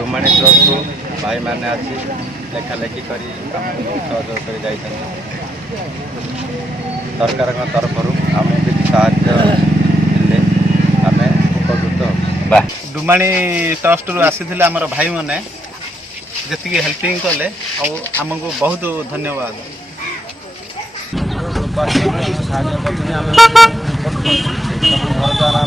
डुमाणी trust भाई मैंने आज लेखालेखी कर सहयोग कर सरकार तरफ आमको किसी साहाय्य आम उपकृत हो। डुमाणी ट्रस्ट रु आसी आमर भाई मैंने जी हेल्पिंग कले आमको बहुत धन्यवाद। साहाଯ୍ୟ କରୁଛନ୍ତି ଆମେ ଘର ଦ୍ୱାରା